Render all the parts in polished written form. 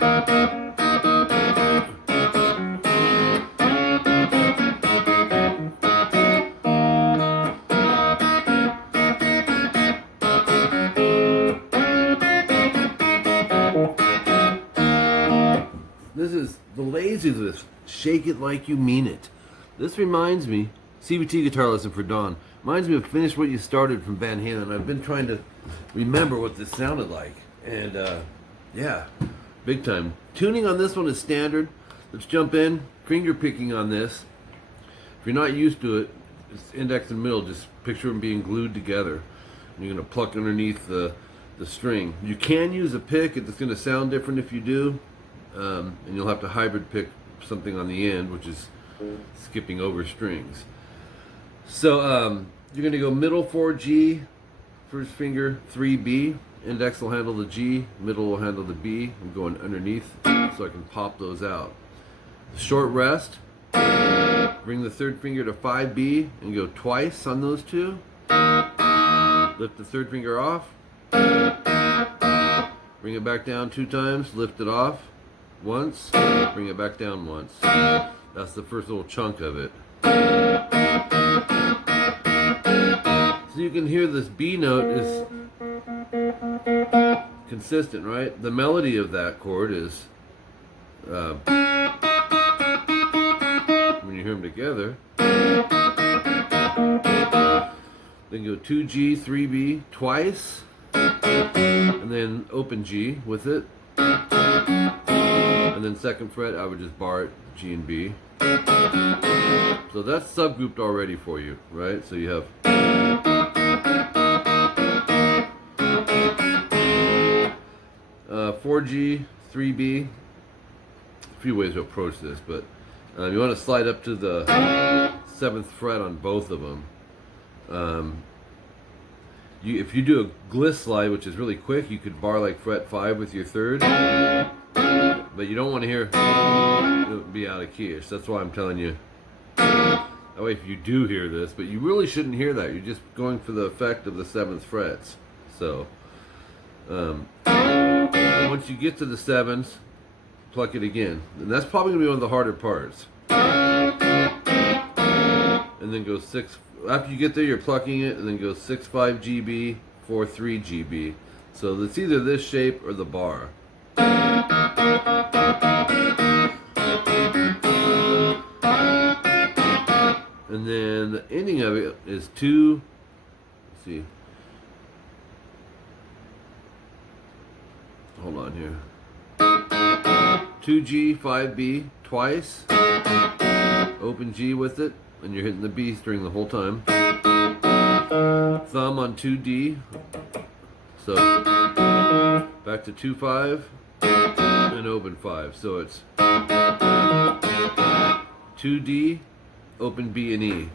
This is the LAZYS with Shake It Like You Mean It. This reminds me, CBT guitar lesson for Dawn, reminds me of Finish What You Started from Van Halen. I've been trying to remember what this sounded like. And yeah, big time. Tuning on this one is standard. Let's jump in. Finger picking on this. If you're not used to it, it's index and middle. Just picture them being glued together. And you're going to pluck underneath the string. You can use a pick. It's going to sound different if you do. And you'll have to hybrid pick something on the end, which is skipping over strings. So you're going to go middle 4G, first finger 3B, index will handle the G, middle will handle the B. I'm going underneath so I can pop those out. Short rest, bring the third finger to 5B and go twice on those two. Lift the third finger off, bring it back down 2 times, lift it off once, bring it back down once. That's the first little chunk of it. So you can hear this B note is consistent, right? The melody of that chord is, when you hear them together, then go 2G, 3B twice, and then open G with it. And then second fret, I would just bar it, G and B. So that's subgrouped already for you, right? So you have 4G, 3B. A few ways to approach this, but you want to slide up to the 7th fret on both of them. If you do a gliss slide, which is really quick, you could bar like fret 5 with your 3rd. But you don't want to hear it be out of key. So that's why I'm telling you. That way, if you do hear this, but you really shouldn't hear that. You're just going for the effect of the 7th frets. So once you get to the 7s, pluck it again, and that's probably gonna be one of the harder parts. And then go 6. After you get there, you're plucking it, and then go 6/5 GB, 4/3 GB. So it's either this shape or the bar. And then the ending of it is 2. Let's see. Hold on here. 2G, 5B twice. Open G with it, and you're hitting the B string the whole time. Thumb on 2D. So back to 2/5 and open 5. So it's 2D, open B and E.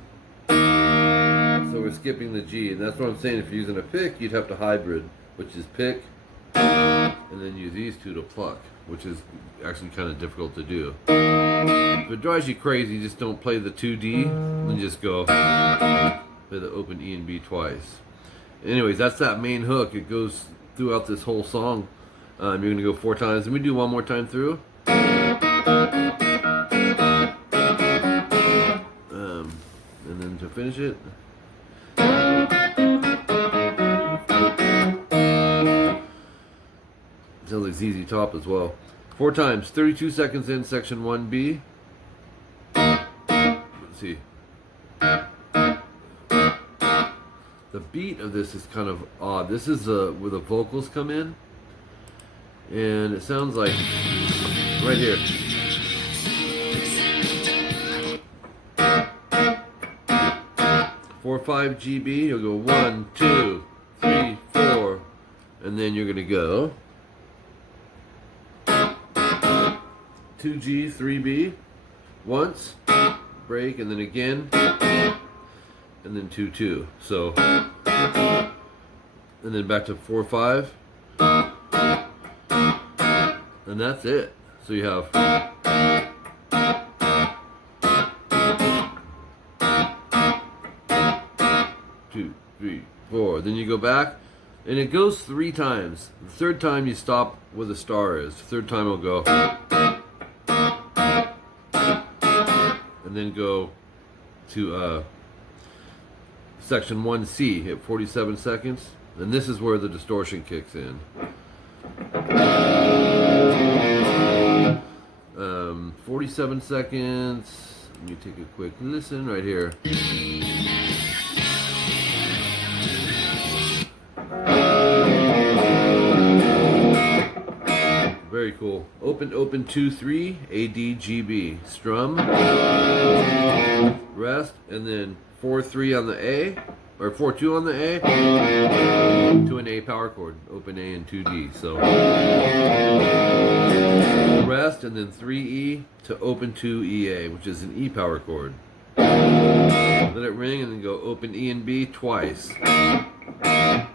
So we're skipping the G, and that's what I'm saying. If you're using a pick, you'd have to hybrid, which is pick and then use these two to pluck, which is actually kind of difficult to do. If it drives you crazy, just don't play the 2D and just go play the open E and B twice. Anyways, that's that main hook. It goes throughout this whole song. You're going to go 4 times. Let me do one more time through. And then to finish it. Sounds like ZZ Top as well. 4 times. 32 seconds in section 1B. Let's see. The beat of this is kind of odd. This is where the vocals come in. And it sounds like right here. Four, 5 GB, you'll go 1, 2, 3, 4, and then you're gonna go 2G, 3B, once, break, and then again, and then 2, 2. So, and then back to 4, 5, and that's it. So you have 2, 3, 4. Then you go back And it goes 3 times. The third time you stop where the star is. The third time it'll go. And then go to section 1C at 47 seconds. And this is where the distortion kicks in. 47 seconds. Let me take a quick listen right here. Very cool. Open, 2, 3, A, D, G, B. Strum. Rest. And then 4, 3 on the A. Or 4, 2 on the A. To an A power chord. Open A and 2 D. So rest and then 3 E to open 2 EA, which is an E power chord. Let it ring and then go open E and B twice. And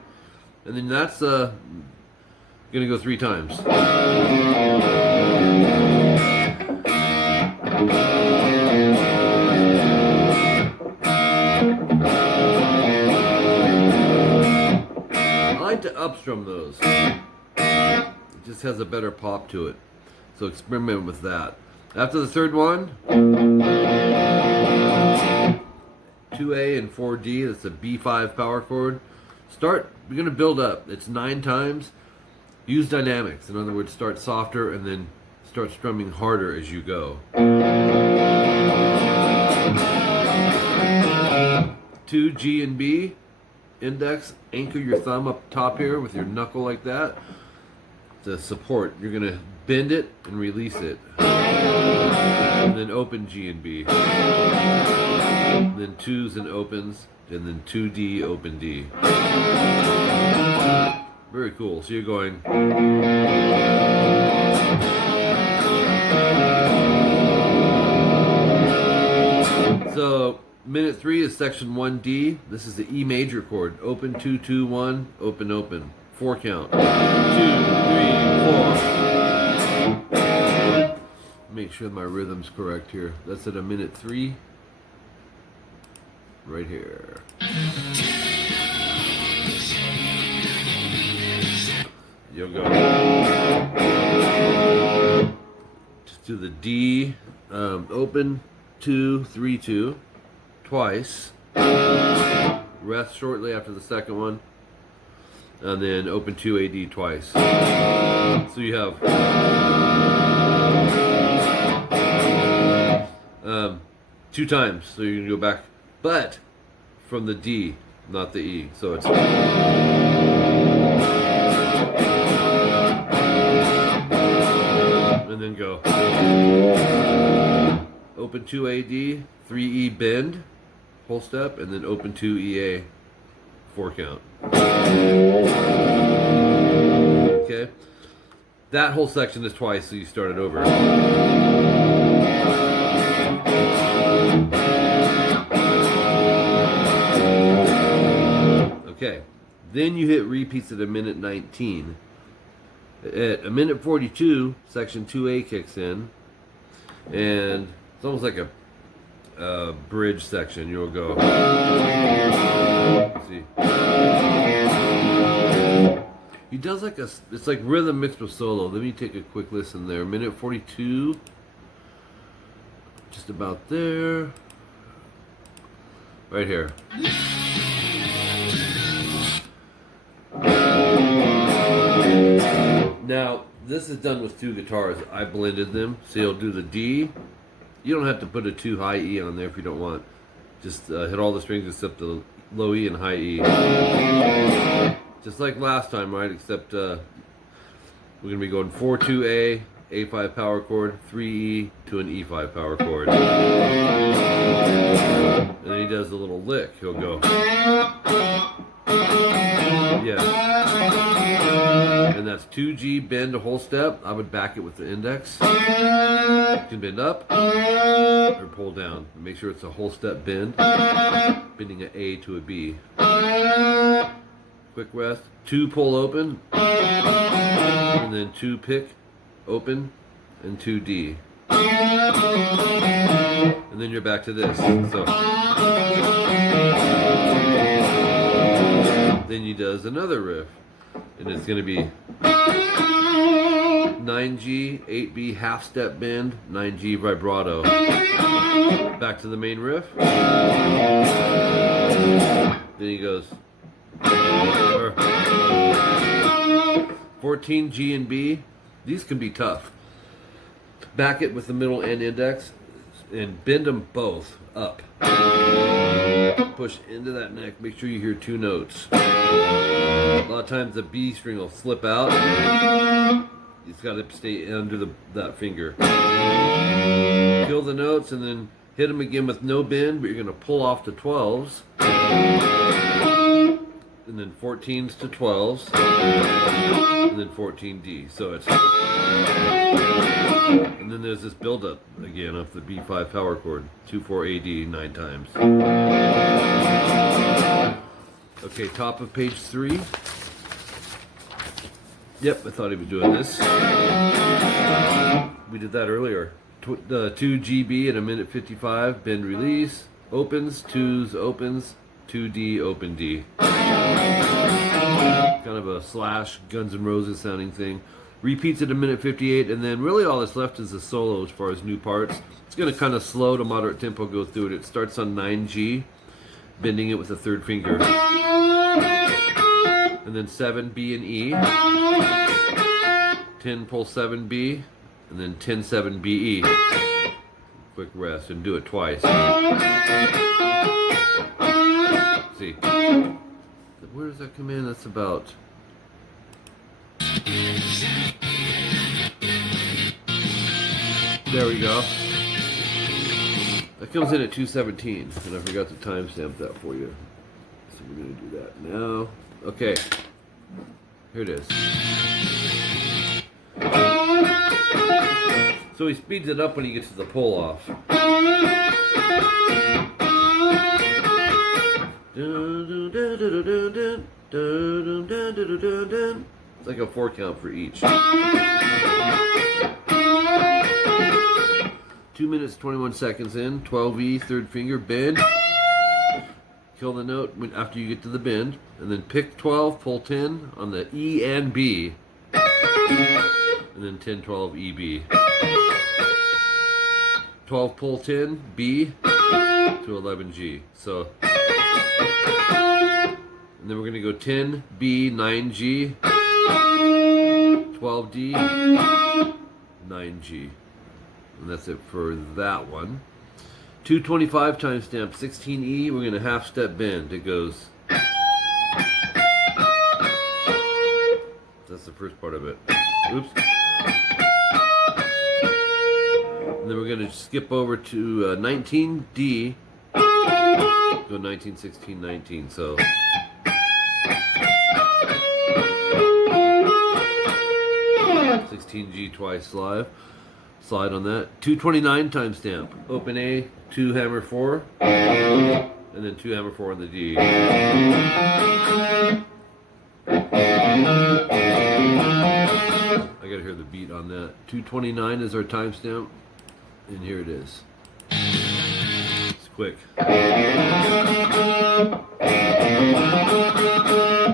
then that's gonna go 3 times. I like to upstrum those. It just has a better pop to it. So experiment with that. After the third one, 2A and 4D, that's a B5 power chord. We're gonna build up. It's 9 times. Use dynamics. In other words, start softer and then start strumming harder as you go. 2 G and B, index, anchor your thumb up top here with your knuckle like that. To support, you're gonna bend it and release it. And then open G and B. And then 2s and opens, and then 2D, open D. Very cool. So you're going. So minute 3 is section 1D. This is the E major chord. Open, 2, 2, 1, open, open. 4 count. 2, 3, 4. Make sure my rhythm's correct here. That's at a minute 3. Right here. You'll go. Just do the D. Open, 2, 3, 2. Twice. Rest shortly after the second one. And then open 2 AD twice. So you have 2 times. So you can go back, but from the D, not the E. So it's and then go. Open 2 AD, 3 E bend, whole step, and then open 2 EA, 4 count. Okay, that whole section is twice, so you start it over. Okay, then you hit repeats at a minute 19. At a minute 42, section 2A kicks in, and it's almost like a bridge section. You'll go. Let's see. He does like it's like rhythm mixed with solo. Let me take a quick listen there. Minute 42, just about there. Right here. Now, this is done with 2 guitars. I blended them. So you'll do the D. You don't have to put a 2 high E on there if you don't want. Just hit all the strings except the low E and high E. Just like last time, right? Except we're going to be going 4, 2 A, A5 power chord, 3 E to an E5 power chord. And then he does a little lick. He'll go. Yeah. And that's 2G bend a whole step. I would back it with the index. You can bend up or pull down. Make sure it's a whole step bend. Bending an A to a B. Quick rest. 2 pull open. And then 2 pick open and 2 D. And then you're back to this. So Then he does another riff, and it's going to be 9G, 8B, half step bend, 9G vibrato. Back to the main riff. Then he goes 14 G and B. These can be tough. Back it with the middle and index and bend them both up. Push into that neck. Make sure you hear two notes. A lot of times the B string will slip out. It's got to stay under that finger. Kill the notes and then hit them again with no bend, but you're going to pull off to 12s. And then 14s to 12s. And then 14D. So it's... And then there's this build-up again of the B5 power chord. 2/4 AD 9 times. Okay, top of page 3. Yep, I thought he was doing this. We did that earlier. 2 GB at 1:55, bend release, opens, 2s, opens, 2D, open D. Kind of a slash Guns N' Roses sounding thing. Repeats at 1:58, and then really all that's left is the solo as far as new parts. It's going to kind of slow to moderate tempo go through it. It starts on 9G, bending it with the 3rd finger. And then 7, B and E. 10, pull 7, B. And then 10, 7, B, E. Quick rest, and do it twice. See. Where does that come in? That's about... There we go. That comes in at 2:17, and I forgot to timestamp that for you. So we're going to do that now. Okay. Here it is. So he speeds it up when he gets to the pull off. It's like a 4 count for each. 2 minutes 21 seconds in. 12E, 3rd finger, bend. Kill the note after you get to the bend, and then pick 12, pull 10 on the E and B, and then 10, 12, E, B. 12, pull 10, B to 11G. So, and then we're going to go 10, B, 9G, 12D, 9G. And that's it for that one. 2:25 timestamp, 16E, we're going to half step bend. It goes... That's the first part of it. Oops. And then we're going to skip over to 19D. Go 19, 16, 19. So... 16G twice live. Slide on that. 2:29 timestamp. Open A, 2 hammer 4, and then 2 hammer 4 on the D. I gotta hear the beat on that. 2:29 is our timestamp, and here it is. It's quick.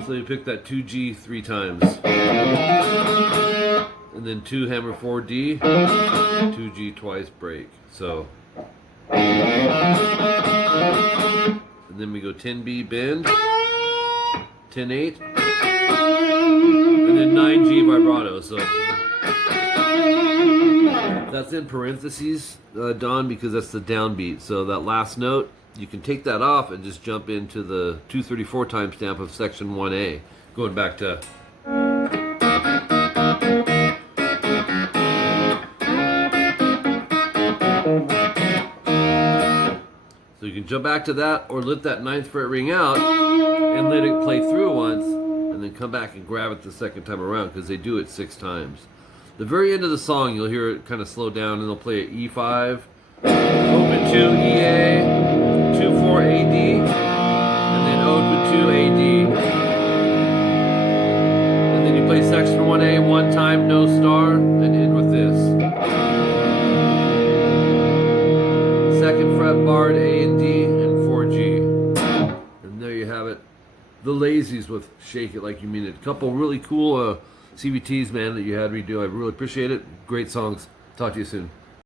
So you pick that 2G 3 times. And then 2 hammer 4 D, 2G twice break. So, and then we go 10B bend, 10-8, and then 9G vibrato. So that's in parentheses, Don, because that's the downbeat. So that last note, you can take that off and just jump into the 2:34 timestamp of section 1A, going back to. So you can jump back to that, or let that 9th fret ring out and let it play through once, and then come back and grab it the second time around, because they do it 6 times. The very end of the song, you'll hear it kind of slow down, and they'll play it E5, open 2 EA, 2/4 AD, and then open 2 AD. And then you play section 1A one time, no star, and end with this. 2nd fret barred A and D and 4G. And there you have it. The LAZYS. LAZYS with Shake It Like You Mean It. A couple really cool CVTs, man, that you had me do. I really appreciate it. Great songs. Talk to you soon.